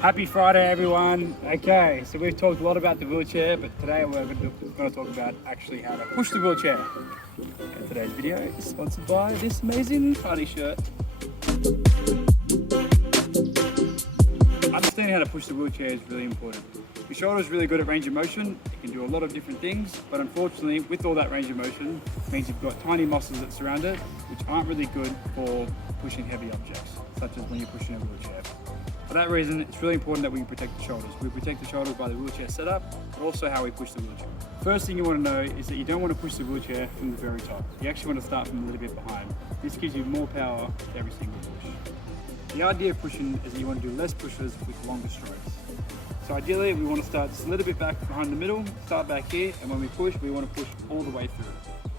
Happy Friday, everyone. Okay, so we've talked a lot about the wheelchair, but today we're going to talk about actually how to push the wheelchair. And today's video is sponsored by this amazing party shirt. Understanding how to push the wheelchair is really important. Your shoulder is really good at range of motion. It can do a lot of different things, but unfortunately, with all that range of motion, it means you've got tiny muscles that surround it, which aren't really good for pushing heavy objects, such as when you're pushing a wheelchair. For that reason, it's really important that we protect the shoulders. We protect the shoulders by the wheelchair setup, but also how we push the wheelchair. First thing you want to know is that you don't want to push the wheelchair from the very top. You actually want to start from a little bit behind. This gives you more power to every single push. The idea of pushing is that you want to do less pushes with longer strokes. So ideally, we want to start just a little bit back behind the middle, start back here, and when we push, we want to push all the way through.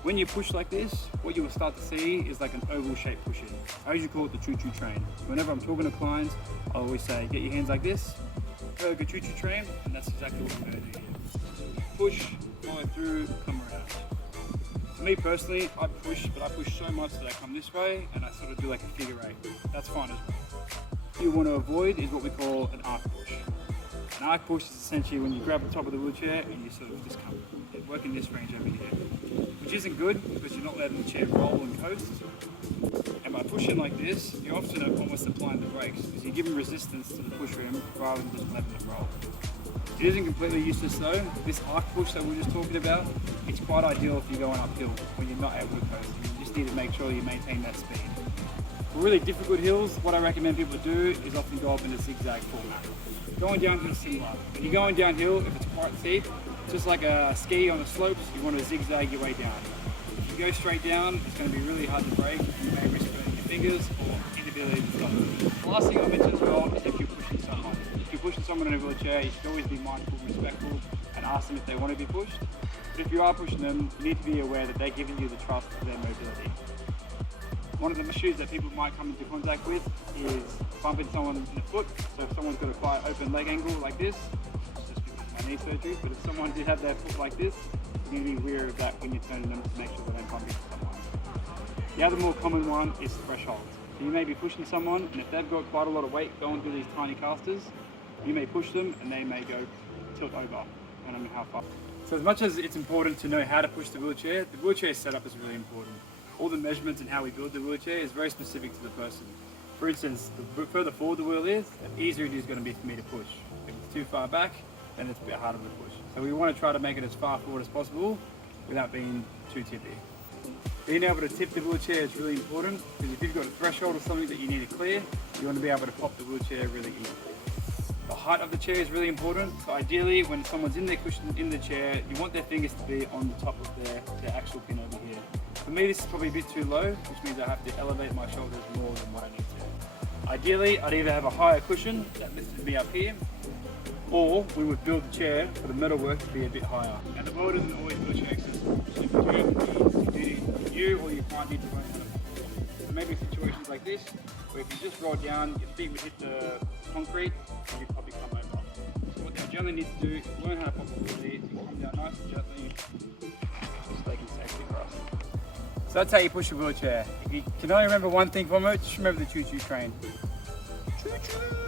When you push like this, what you will start to see is like an oval shaped push-in. I usually call it the choo-choo train. Whenever I'm talking to clients, I always say, get your hands like this, go like a choo-choo train, and that's exactly what I'm going to do here. Push, follow through, come around. For me personally, I push, but I push so much that I come this way, and I sort of do like a figure eight. That's fine as well. What you want to avoid is what we call an arc push. An arc push is essentially when you grab the top of the wheelchair and you sort of just come, work in this range over here. Which isn't good because you're not letting the chair roll and coast. And by pushing like this, you're often almost applying the brakes because you're giving resistance to the push rim rather than just letting it roll. It isn't completely useless though. This arc push that we were just talking about, it's quite ideal if you're going uphill when you're not able to coast. You just need to make sure you maintain that speed. For really difficult hills, what I recommend people do is often go up in a zigzag format. Going downhill is similar. When you're going downhill, if it's quite steep, just like a ski on the slopes, you want to zigzag your way down. If you go straight down, it's going to be really hard to brake. You may risk burning your fingers or inability to stop. The last thing I'll mention as well is if you're pushing someone. If you're pushing someone in a wheelchair, you should always be mindful, respectful, and ask them if they want to be pushed. But if you are pushing them, you need to be aware that they're giving you the trust of their mobility. One of the issues that people might come into contact with is bumping someone in the foot. So if someone's got a quite open leg angle like this, just because of my knee surgery, but if someone did have their foot like this, you need to be wary of that when you're turning them to make sure they don't bump into someone. The other more common one is thresholds. So you may be pushing someone, and if they've got quite a lot of weight going through these tiny casters, you may push them and they may go tilt over, depending on how far. So as much as it's important to know how to push the wheelchair setup is really important. All the measurements and how we build the wheelchair is very specific to the person. For instance, the further forward the wheel is, the easier it is going to be for me to push. If it's too far back, then it's a bit harder to push. So we want to try to make it as far forward as possible without being too tippy. Being able to tip the wheelchair is really important because if you've got a threshold or something that you need to clear, you want to be able to pop the wheelchair really easily. The height of the chair is really important. So ideally, when someone's in their cushion in the chair, you want their fingers to be on the top of their actual pin over here. For me, this is probably a bit too low, which means I have to elevate my shoulders more than what I need to. Ideally, I'd either have a higher cushion that lifted me up here, or we would build the chair for the metalwork to be a bit higher. And the world isn't always wheelchair accessible. So you or your client need to learn how to push. So maybe situations like this, where if you just roll down, your feet would hit the concrete, and you'd probably come over. So what they generally need to do is learn how to pop the wheelchair, so come down nice and gently, just taking safety for us. So that's how you push a wheelchair. If you can only remember one thing from it, just remember the choo-choo train. Choo-choo!